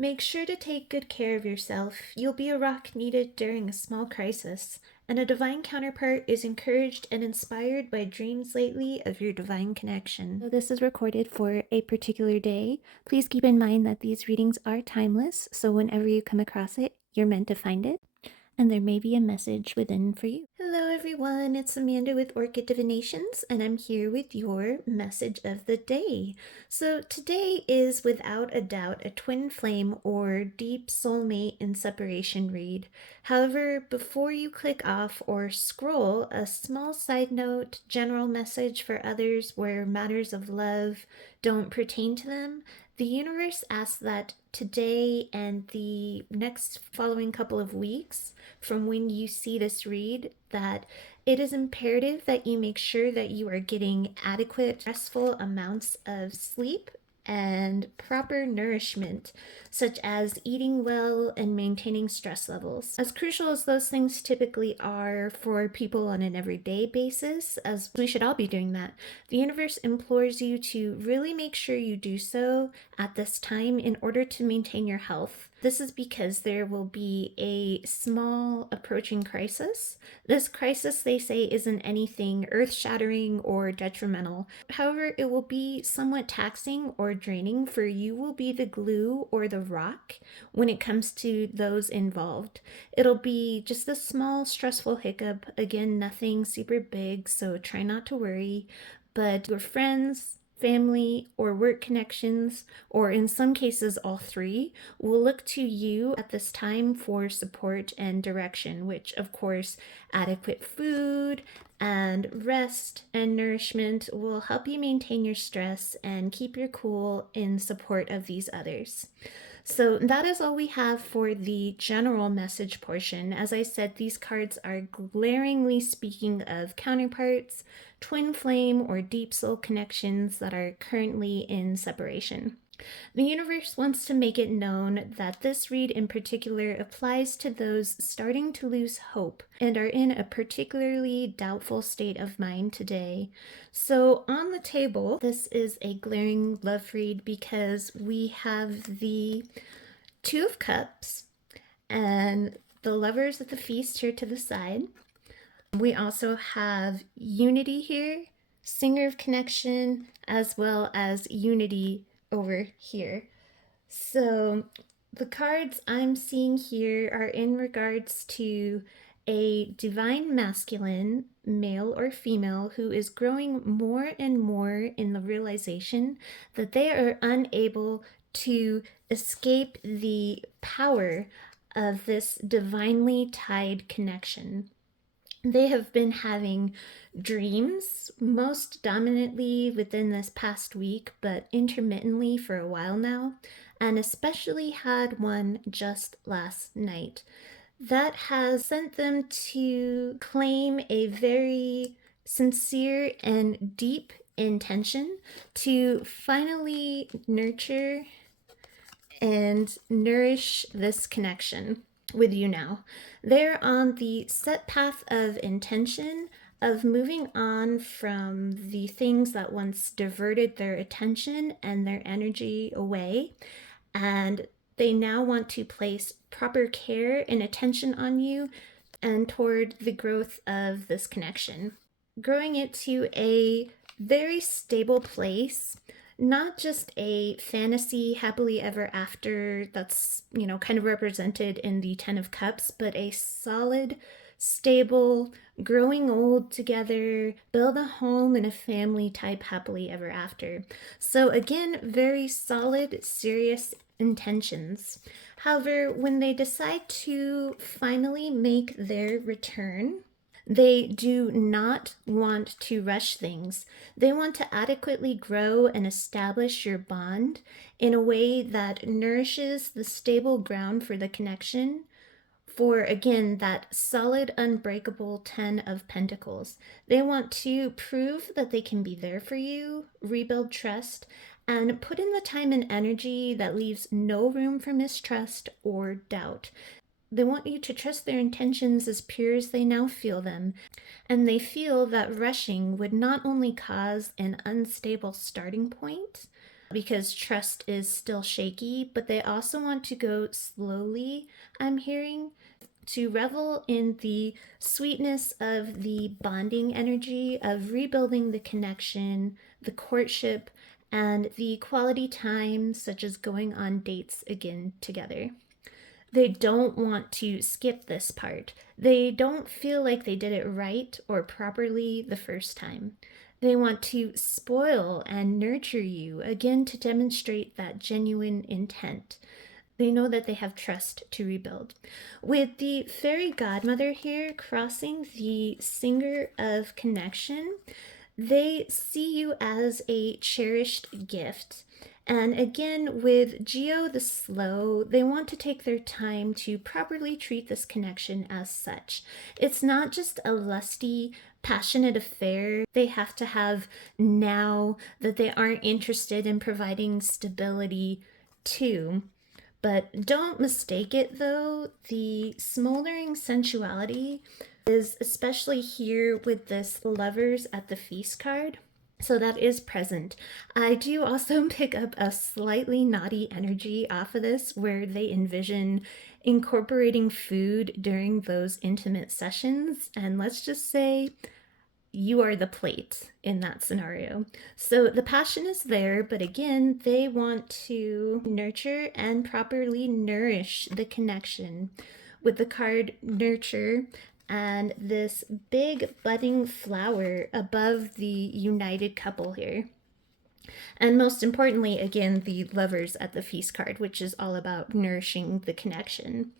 Make sure to take good care of yourself. You'll be a rock needed during a small crisis, and a divine counterpart is encouraged and inspired by dreams lately of your divine connection. So this is recorded for a particular day. Please keep in mind that these readings are timeless, so whenever you come across it, you're meant to find it, and there may be a message within for you. Hello everyone, it's Amanda with Orchid Divinations, and I'm here with your message of the day. So today is without a doubt a twin flame or deep soulmate in separation read. However, before you click off or scroll, a small side note, general message for others where matters of love don't pertain to them. The universe asks that today and the next following couple of weeks from when you see this read, that it is imperative that you make sure that you are getting adequate, restful amounts of sleep and proper nourishment, such as eating well and maintaining stress levels. As crucial as those things typically are for people on an everyday basis, as we should all be doing that, the universe implores you to really make sure you do so at this time in order to maintain your health. This is because there will be a small approaching crisis. This crisis, they say, isn't anything earth-shattering or detrimental. However, it will be somewhat taxing or draining, for you will be the glue or the rock when it comes to those involved. It'll be just a small stressful hiccup. Again, nothing super big, so try not to worry. But your friends, family, or work connections, or in some cases all three, will look to you at this time for support and direction, which of course adequate food and rest and nourishment will help you maintain your stress and keep your cool in support of these others. So that is all we have for the general message portion. As I said, these cards are glaringly speaking of counterparts, twin flame or deep soul connections that are currently in separation. The universe wants to make it known that this read in particular applies to those starting to lose hope and are in a particularly doubtful state of mind today. So on the table, this is a glaring love read because we have the Two of Cups and the lovers at the feast here to the side. We also have unity here, singer of connection, as well as unity over here. So the cards I'm seeing here are in regards to a divine masculine, male or female, who is growing more and more in the realization that they are unable to escape the power of this divinely tied connection. They have been having dreams, most dominantly within this past week, but intermittently for a while now, and especially had one just last night. That has sent them to claim a very sincere and deep intention to finally nurture and nourish this connection with you now. They're on the set path of intention of moving on from the things that once diverted their attention and their energy away, and they now want to place proper care and attention on you and toward the growth of this connection, growing it to a very stable place, not just a fantasy happily ever after that's, kind of represented in the Ten of Cups, but a solid, stable, growing old together, build a home and a family type happily ever after. So again, very solid, serious intentions. However, when they decide to finally make their return, they do not want to rush things. They want to adequately grow and establish your bond in a way that nourishes the stable ground for the connection, for, again, that solid, unbreakable 10 of Pentacles. They want to prove that they can be there for you, rebuild trust, and put in the time and energy that leaves no room for mistrust or doubt. They want you to trust their intentions as pure as they now feel them, and they feel that rushing would not only cause an unstable starting point, because trust is still shaky, but they also want to go slowly, I'm hearing, to revel in the sweetness of the bonding energy of rebuilding the connection, the courtship, and the quality time, such as going on dates again together. They don't want to skip this part. They don't feel like they did it right or properly the first time. They want to spoil and nurture you again to demonstrate that genuine intent. They know that they have trust to rebuild. With the fairy godmother here crossing the singer of connection, they see you as a cherished gift. And again, with Geo the Slow, they want to take their time to properly treat this connection as such. It's not just a lusty, passionate affair they have to have now that they aren't interested in providing stability to. But don't mistake it though, the smoldering sensuality is especially here with this lovers at the feast card. So that is present. I do also pick up a slightly naughty energy off of this where they envision incorporating food during those intimate sessions. And let's just say you are the plate in that scenario. So the passion is there, but again, they want to nurture and properly nourish the connection with the card Nurture and this big budding flower above the united couple here. And most importantly, again, the lovers at the feast card, which is all about nourishing the connection.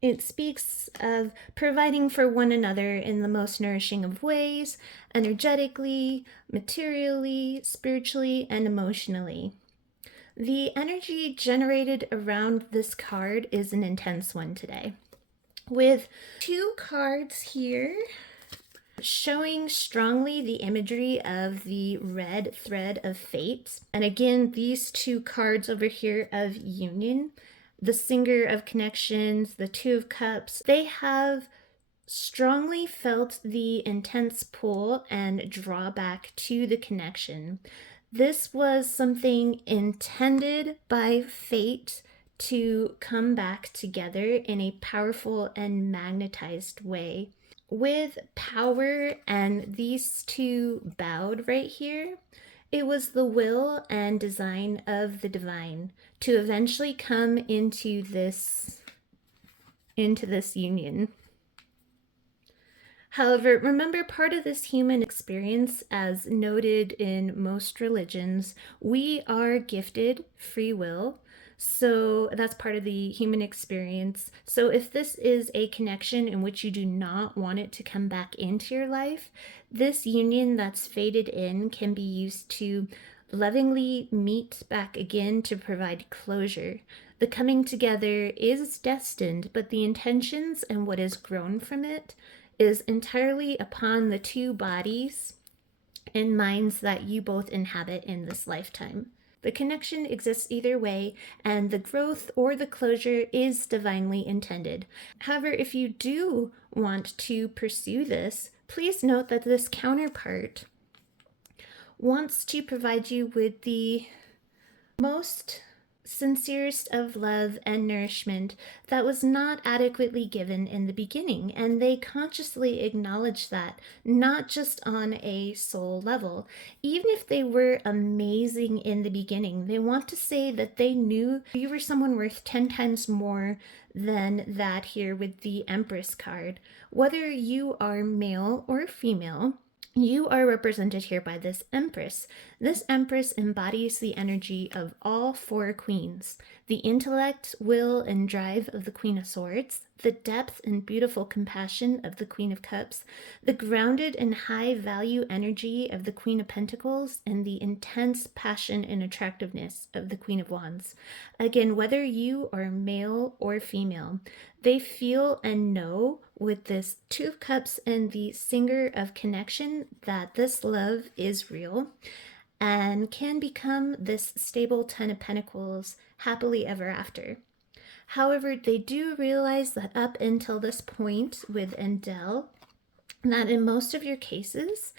It speaks of providing for one another in the most nourishing of ways, energetically, materially, spiritually, and emotionally. The energy generated around this card is an intense one today. With two cards here showing strongly the imagery of the red thread of fate. And again, these two cards over here of union, the singer of connections, the two of cups, they have strongly felt the intense pull and drawback to the connection. This was something intended by fate to come back together in a powerful and magnetized way. With power and these two bowed right here, it was the will and design of the divine to eventually come into this union. However, remember, part of this human experience, as noted in most religions, we are gifted free will. So that's part of the human experience. So if this is a connection in which you do not want it to come back into your life, this union that's faded in can be used to lovingly meet back again to provide closure. The coming together is destined, but the intentions and what is grown from it is entirely upon the two bodies and minds that you both inhabit in this lifetime. The connection exists either way, and the growth or the closure is divinely intended. However, if you do want to pursue this, please note that this counterpart wants to provide you with the most sincerest of love and nourishment that was not adequately given in the beginning, and they consciously acknowledge that, not just on a soul level. Even if they were amazing in the beginning, they want to say that they knew you were someone worth 10 times more than that here with the Empress card. Whether you are male or female, you are represented here by this Empress. This Empress embodies the energy of all four queens: the intellect, will, and drive of the Queen of Swords, the depth and beautiful compassion of the Queen of Cups, the grounded and high value energy of the Queen of Pentacles, and the intense passion and attractiveness of the Queen of Wands. Again, whether you are male or female, they feel and know with this Two of Cups and the Singer of Connection that this love is real and can become this stable Ten of Pentacles happily ever after. However, they do realize that up until this point with Endel, that in most of your cases,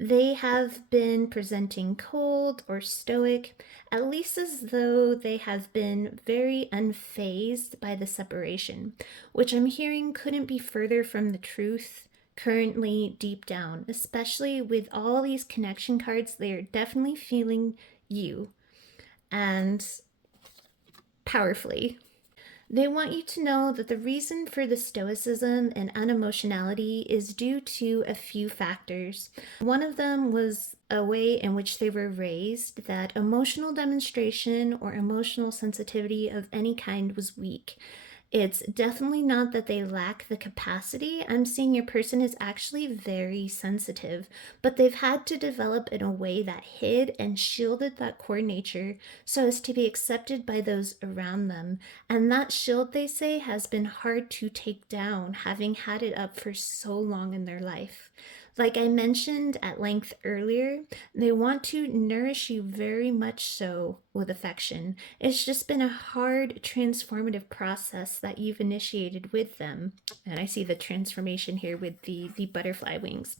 They have been presenting cold or stoic, at least as though they have been very unfazed by the separation, which I'm hearing couldn't be further from the truth currently deep down, especially with all these connection cards. They are definitely feeling you and powerfully. They want you to know that the reason for the stoicism and unemotionality is due to a few factors. One of them was a way in which they were raised, that emotional demonstration or emotional sensitivity of any kind was weak. It's definitely not that they lack the capacity. I'm seeing your person is actually very sensitive, but they've had to develop in a way that hid and shielded that core nature so as to be accepted by those around them. And that shield, they say, has been hard to take down, having had it up for so long in their life. Like I mentioned at length earlier, they want to nourish you very much so with affection. It's just been a hard transformative process that you've initiated with them. And I see the transformation here with the butterfly wings.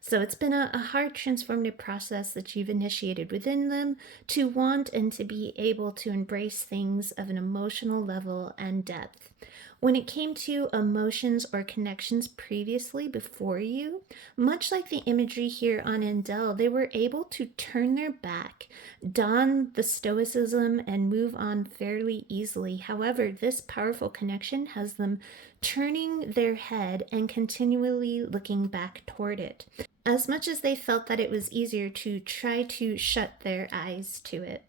So it's been a hard transformative process that you've initiated within them to want and to be able to embrace things of an emotional level and depth. When it came to emotions or connections previously before you, much like the imagery here on Endel, they were able to turn their back, don the stoicism, and move on fairly easily. However, this powerful connection has them turning their head and continually looking back toward it, as much as they felt that it was easier to try to shut their eyes to it.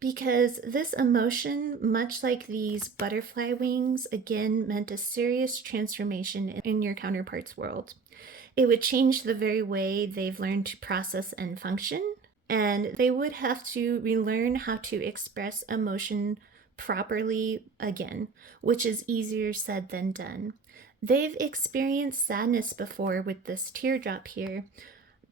Because this emotion, much like these butterfly wings, again meant a serious transformation in your counterpart's world. It would change the very way they've learned to process and function, and they would have to relearn how to express emotion properly again, which is easier said than done. They've experienced sadness before with this teardrop here,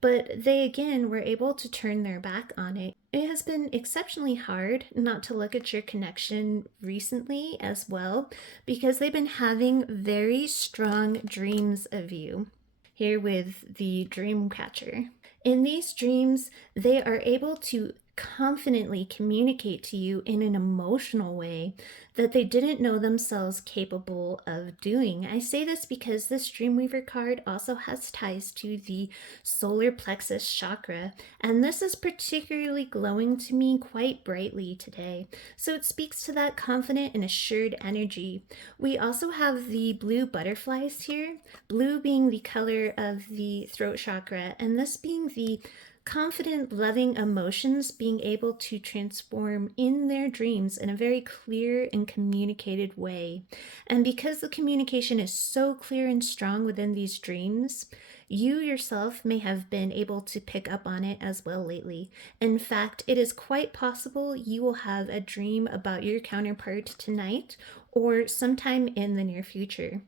but they again were able to turn their back on it. It has been exceptionally hard not to look at your connection recently as well, because they've been having very strong dreams of you. Here with the dream catcher. In these dreams, they are able to confidently communicate to you in an emotional way that they didn't know themselves capable of doing. I say this because this Dreamweaver card also has ties to the solar plexus chakra, and this is particularly glowing to me quite brightly today. So it speaks to that confident and assured energy. We also have the blue butterflies here, blue being the color of the throat chakra, and this being the confident, loving emotions being able to transform in their dreams in a very clear and communicated way. And because the communication is so clear and strong within these dreams, you yourself may have been able to pick up on it as well lately. In fact, it is quite possible you will have a dream about your counterpart tonight or sometime in the near future.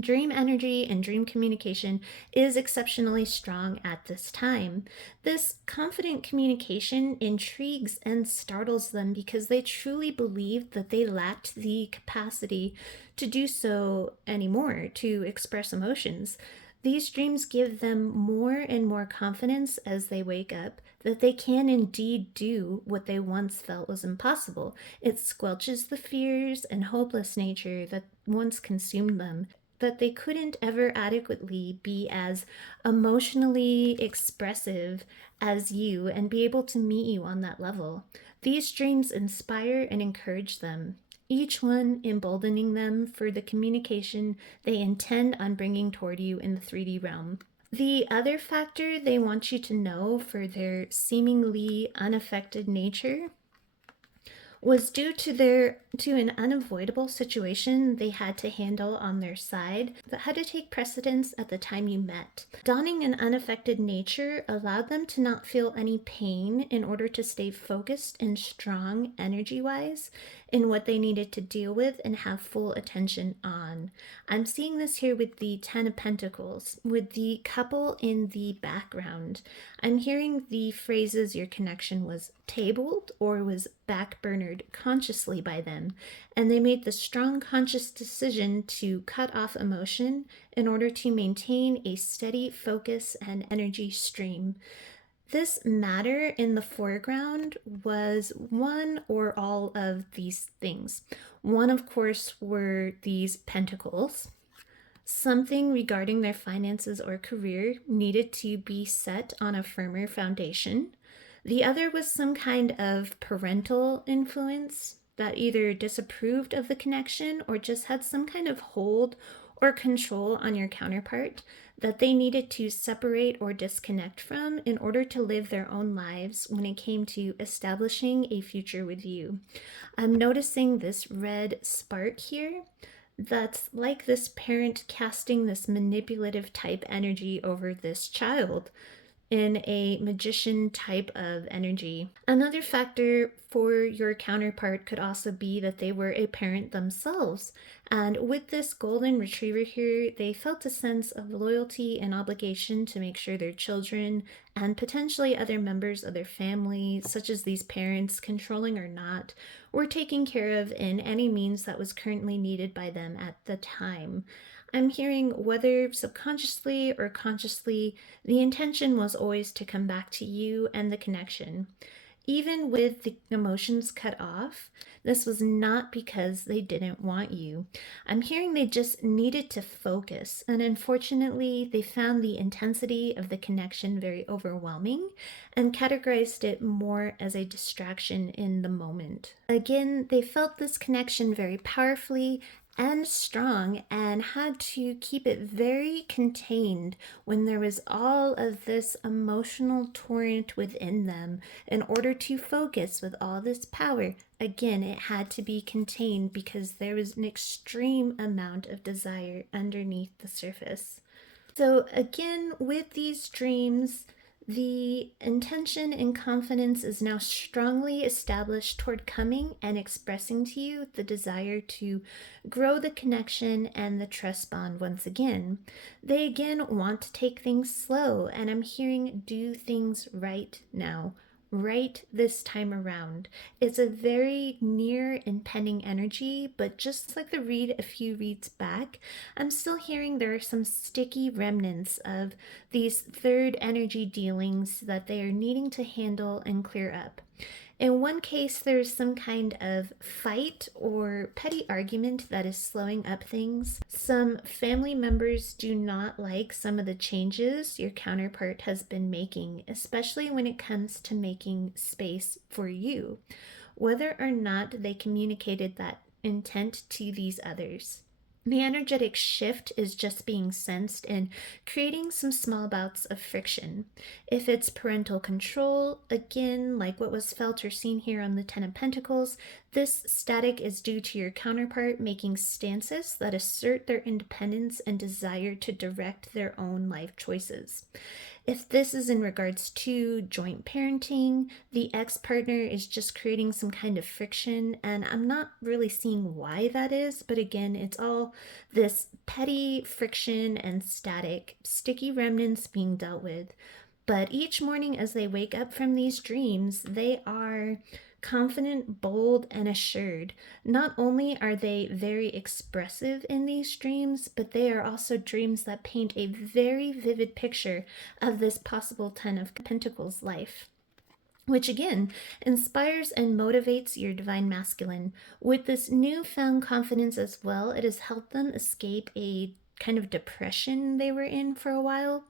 Dream energy and dream communication is exceptionally strong at this time. This confident communication intrigues and startles them because they truly believed that they lacked the capacity to do so anymore, to express emotions. These dreams give them more and more confidence as they wake up that they can indeed do what they once felt was impossible. It squelches the fears and hopeless nature that once consumed them, that they couldn't ever adequately be as emotionally expressive as you and be able to meet you on that level. These dreams inspire and encourage them, each one emboldening them for the communication they intend on bringing toward you in the 3D realm. The other factor they want you to know for their seemingly unaffected nature was due to an unavoidable situation they had to handle on their side that had to take precedence at the time you met. Donning an unaffected nature allowed them to not feel any pain in order to stay focused and strong energy-wise. in what they needed to deal with and have full attention on. I'm seeing this here with the Ten of Pentacles, with the couple in the background. I'm hearing the phrases your connection was tabled or was backburnered consciously by them, and they made the strong conscious decision to cut off emotion in order to maintain a steady focus and energy stream. This matter in the foreground was one or all of these things. One, of course, were these pentacles. Something regarding their finances or career needed to be set on a firmer foundation. The other was some kind of parental influence that either disapproved of the connection or just had some kind of hold or control on your counterpart that they needed to separate or disconnect from in order to live their own lives when it came to establishing a future with you. I'm noticing this red spark here that's like this parent casting this manipulative type energy over this child in a magician type of energy. Another factor for your counterpart could also be that they were a parent themselves. And with this golden retriever here, they felt a sense of loyalty and obligation to make sure their children and potentially other members of their family, such as these parents, controlling or not, were taken care of in any means that was currently needed by them at the time. I'm hearing, whether subconsciously or consciously, the intention was always to come back to you and the connection. Even with the emotions cut off, this was not because they didn't want you. I'm hearing they just needed to focus, and unfortunately, they found the intensity of the connection very overwhelming and categorized it more as a distraction in the moment. Again, they felt this connection very powerfully and strong and had to keep it very contained when there was all of this emotional torrent within them in order to focus with all this power. Again, it had to be contained because there was an extreme amount of desire underneath the surface. So again, with these dreams, the intention and confidence is now strongly established toward coming and expressing to you the desire to grow the connection and the trust bond once again. They again want to take things slow, and I'm hearing do things right now. Right this time around. It's a very near impending energy, but just like the read a few reads back, I'm still hearing there are some sticky remnants of these third energy dealings that they are needing to handle and clear up. In one case, there's some kind of fight or petty argument that is slowing up things. Some family members do not like some of the changes your counterpart has been making, especially when it comes to making space for you, whether or not they communicated that intent to these others. The energetic shift is just being sensed and creating some small bouts of friction. If it's parental control, again, like what was felt or seen here on the Ten of Pentacles, this static is due to your counterpart making stances that assert their independence and desire to direct their own life choices. If this is in regards to joint parenting, the ex-partner is just creating some kind of friction, and I'm not really seeing why that is, but again, it's all this petty friction and static, sticky remnants being dealt with. But each morning as they wake up from these dreams, they are confident, bold, and assured. Not only are they very expressive in these dreams, but they are also dreams that paint a very vivid picture of this possible Ten of Pentacles life, which again inspires and motivates your divine masculine. With this newfound confidence as well, it has helped them escape a kind of depression they were in for a while.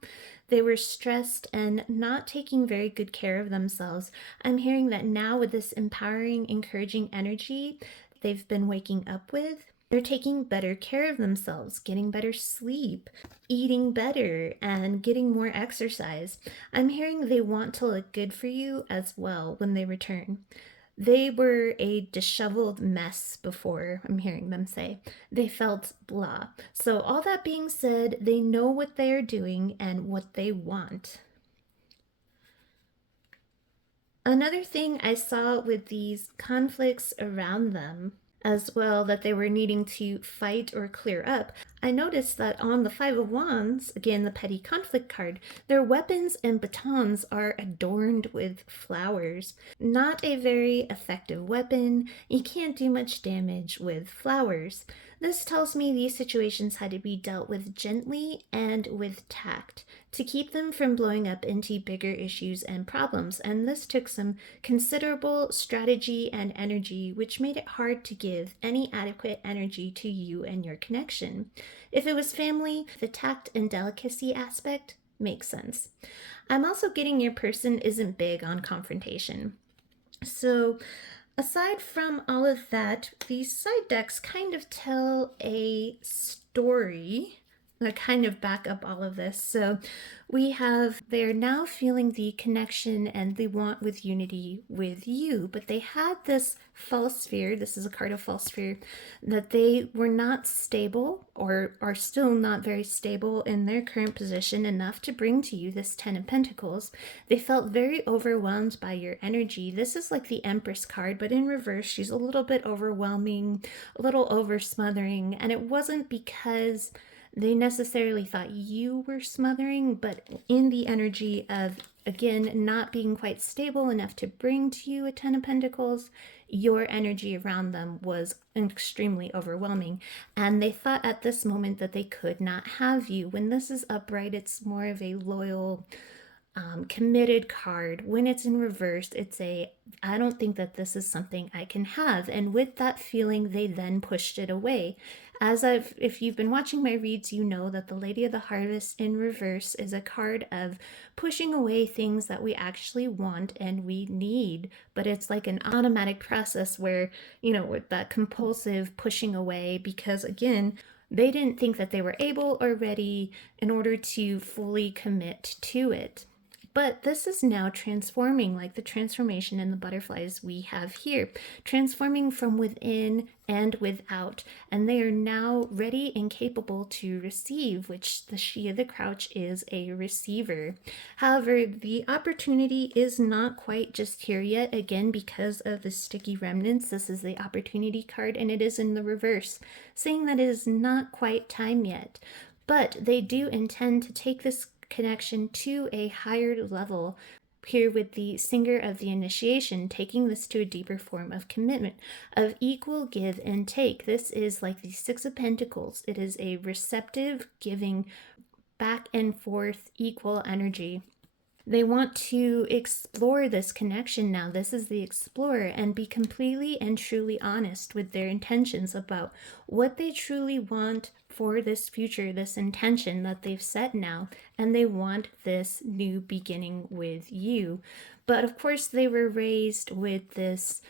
They were stressed and not taking very good care of themselves. I'm hearing that now with this empowering, encouraging energy they've been waking up with, they're taking better care of themselves, getting better sleep, eating better, and getting more exercise. I'm hearing they want to look good for you as well when they return. They were a disheveled mess before, I'm hearing them say. They felt blah. So all that being said, they know what they are doing and what they want. Another thing I saw with these conflicts around them as well that they were needing to fight or clear up, I noticed that on the Five of Wands, again the petty conflict card, their weapons and batons are adorned with flowers. Not a very effective weapon. You can't do much damage with flowers. This tells me these situations had to be dealt with gently and with tact to keep them from blowing up into bigger issues and problems. And this took some considerable strategy and energy, which made it hard to give any adequate energy to you and your connection. If it was family, the tact and delicacy aspect makes sense. I'm also getting your person isn't big on confrontation. So, aside from all of that, these side decks kind of tell a story that kind of back up all of this. So we have, they're now feeling the connection and the want with unity with you, but they had this false fear, this is a card of false fear, that they were not stable or are still not very stable in their current position enough to bring to you this Ten of Pentacles. They felt very overwhelmed by your energy. This is like the Empress card, but in reverse, she's a little bit overwhelming, a little over smothering, and it wasn't because they necessarily thought you were smothering, but in the energy of, again, not being quite stable enough to bring to you a Ten of Pentacles, your energy around them was extremely overwhelming. And they thought at this moment that they could not have you. When this is upright, it's more of a loyal, committed card. When it's in reverse, it's a, I don't think that this is something I can have. And with that feeling, they then pushed it away. If you've been watching my reads, you know that the Lady of the Harvest in reverse is a card of pushing away things that we actually want and we need, but it's like an automatic process where, with that compulsive pushing away, because again, they didn't think that they were able or ready in order to fully commit to it. But this is now transforming, like the transformation in the butterflies we have here, transforming from within and without. And they are now ready and capable to receive, which the She of the Crouch is a receiver. However, the opportunity is not quite just here yet. Again, because of the sticky remnants, this is the opportunity card and it is in the reverse, saying that it is not quite time yet. But they do intend to take this connection to a higher level here with the Singer of the Initiation, taking this to a deeper form of commitment, of equal give and take. This is like the Six of Pentacles. It is a receptive, giving, back and forth, equal energy. They want to explore this connection now. This is the explorer, and be completely and truly honest with their intentions about what they truly want for this future, this intention that they've set now, and they want this new beginning with you. But of course, they were raised with this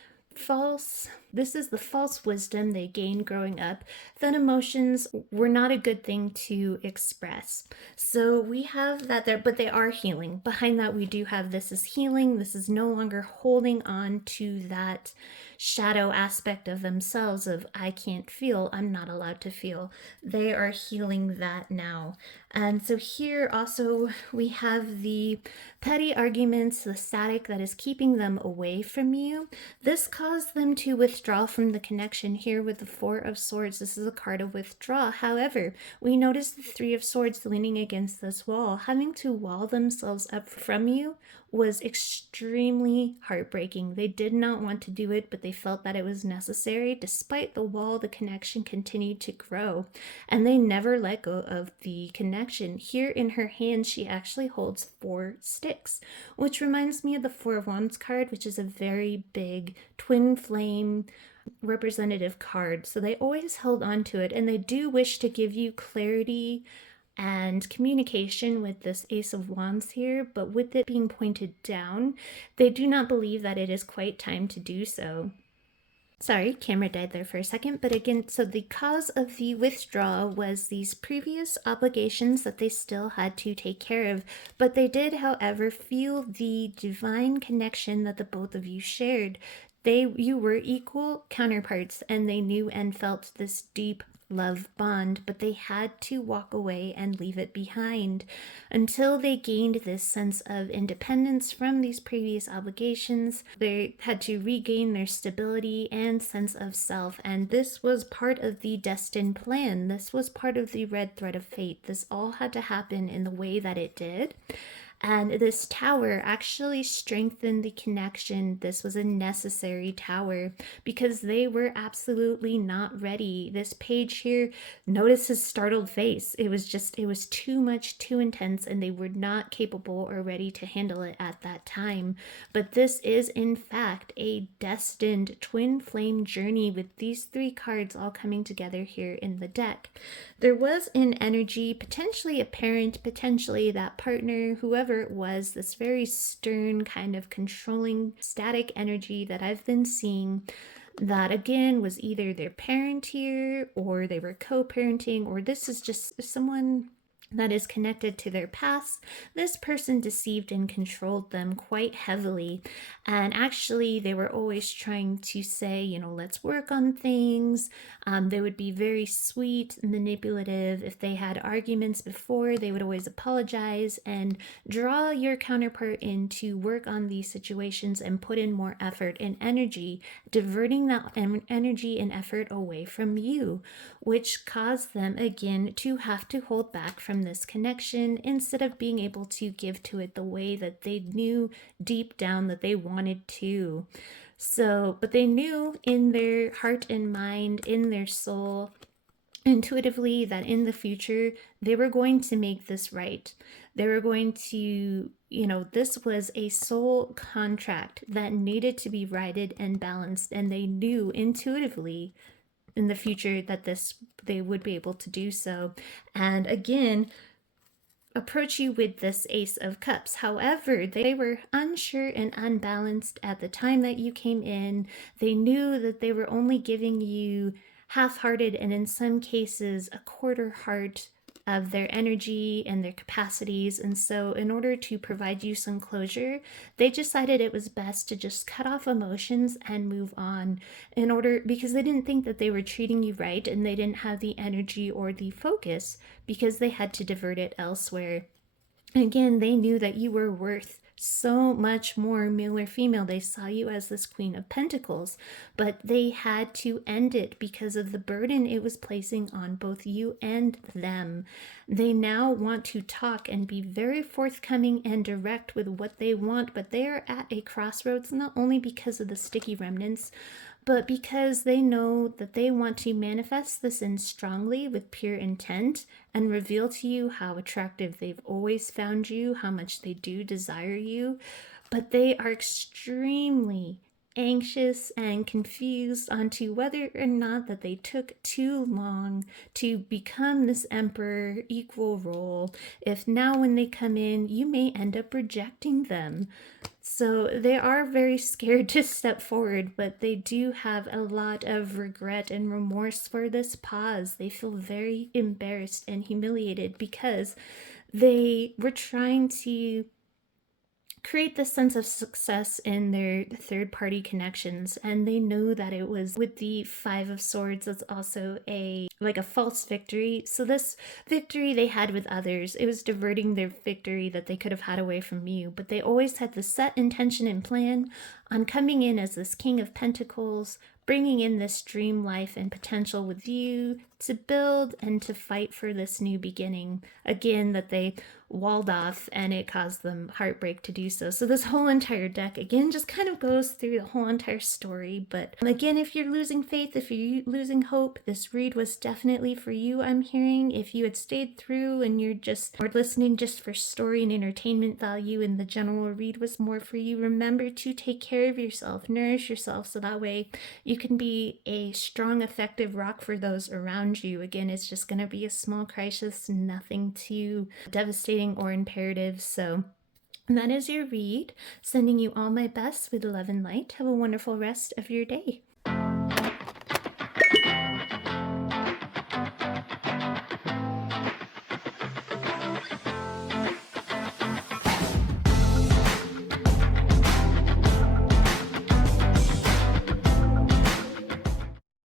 is the false wisdom they gained growing up, that emotions were not a good thing to express. So we have that there, but they are healing. Behind that, we do have this is healing. This is no longer holding on to that shadow aspect of themselves of I can't feel, I'm not allowed to feel. They are healing that now. And so here also we have the petty arguments, the static that is keeping them away from you. This caused them to withdraw from the connection here with the Four of Swords. This is a card of withdrawal. However, we notice the Three of Swords leaning against this wall. Having to wall themselves up from you was extremely heartbreaking. They did not want to do it, but they felt that it was necessary. Despite the wall, the connection continued to grow, and they never let go of the connection. Here in her hand, she actually holds 4 sticks, which reminds me of the Four of Wands card, which is a very big twin flame representative card. So they always held on to it, and they do wish to give you clarity and communication with this Ace of Wands here, but with it being pointed down, they do not believe that it is quite time to do so. Sorry, camera died there for a second, but again, so the cause of the withdrawal was these previous obligations that they still had to take care of, but they did, however, feel the divine connection that the both of you shared. You were equal counterparts, and they knew and felt this deep love bond, but they had to walk away and leave it behind until they gained this sense of independence from these previous obligations. They had to regain their stability and sense of self, and this was part of the destined plan. This was part of the red thread of fate. This all had to happen in the way that it did. And this tower actually strengthened the connection. This was a necessary tower because they were absolutely not ready. This page here, notice his startled face. It was too much, too intense, and they were not capable or ready to handle it at that time. But this is, in fact, a destined twin flame journey with these three cards all coming together here in the deck. There was an energy, potentially a parent, potentially that partner, whoever it was, this very stern kind of controlling static energy that I've been seeing, that again was either their parent here, or they were co-parenting, or this is just someone that is connected to their past. This person deceived and controlled them quite heavily. And actually, they were always trying to say, let's work on things. They would be very sweet, manipulative. If they had arguments before, they would always apologize and draw your counterpart in to work on these situations and put in more effort and energy, diverting that energy and effort away from you, which caused them again to have to hold back from this connection instead of being able to give to it the way that they knew deep down that they wanted to. So, but they knew in their heart and mind, in their soul, intuitively, that in the future they were going to make this right. They were going to, this was a soul contract that needed to be righted and balanced, and they knew intuitively in the future that they would be able to do so. And again, approach you with this Ace of Cups. However, they were unsure and unbalanced at the time that you came in. They knew that they were only giving you half-hearted, and in some cases a quarter heart of their energy and their capacities. And so in order to provide you some closure, they decided it was best to just cut off emotions and move on, because they didn't think that they were treating you right, and they didn't have the energy or the focus because they had to divert it elsewhere. Again, they knew that you were worth so much more, male or female. They saw you as this Queen of Pentacles, but they had to end it because of the burden it was placing on both you and them. They now want to talk and be very forthcoming and direct with what they want, but they are at a crossroads, not only because of the sticky remnants, but because they know that they want to manifest this in strongly with pure intent and reveal to you how attractive they've always found you, how much they do desire you, but they are extremely anxious and confused onto whether or not that they took too long to become this emperor equal role. If now when they come in, you may end up rejecting them. So they are very scared to step forward, but they do have a lot of regret and remorse for this pause. They feel very embarrassed and humiliated because they were trying to create this sense of success in their third-party connections, and they know that it was with the Five of Swords. That's also a false victory. So this victory they had with others, it was diverting their victory that they could have had away from you, but they always had the set intention and plan on coming in as this King of Pentacles, bringing in this dream life and potential with you to build and to fight for this new beginning. Again, that they walled off, and it caused them heartbreak to do so. So this whole entire deck, again, just kind of goes through the whole entire story. But again, if you're losing faith, if you're losing hope, this read was definitely for you, I'm hearing. If you had stayed through and you're just listening just for story and entertainment value, and the general read was more for you, remember to take care of yourself, nourish yourself, so that way you can be a strong, effective rock for those around you. Again, it's just going to be a small crisis, nothing too devastating or imperative. So that is your read. Sending you all my best with love and light. Have a wonderful rest of your day.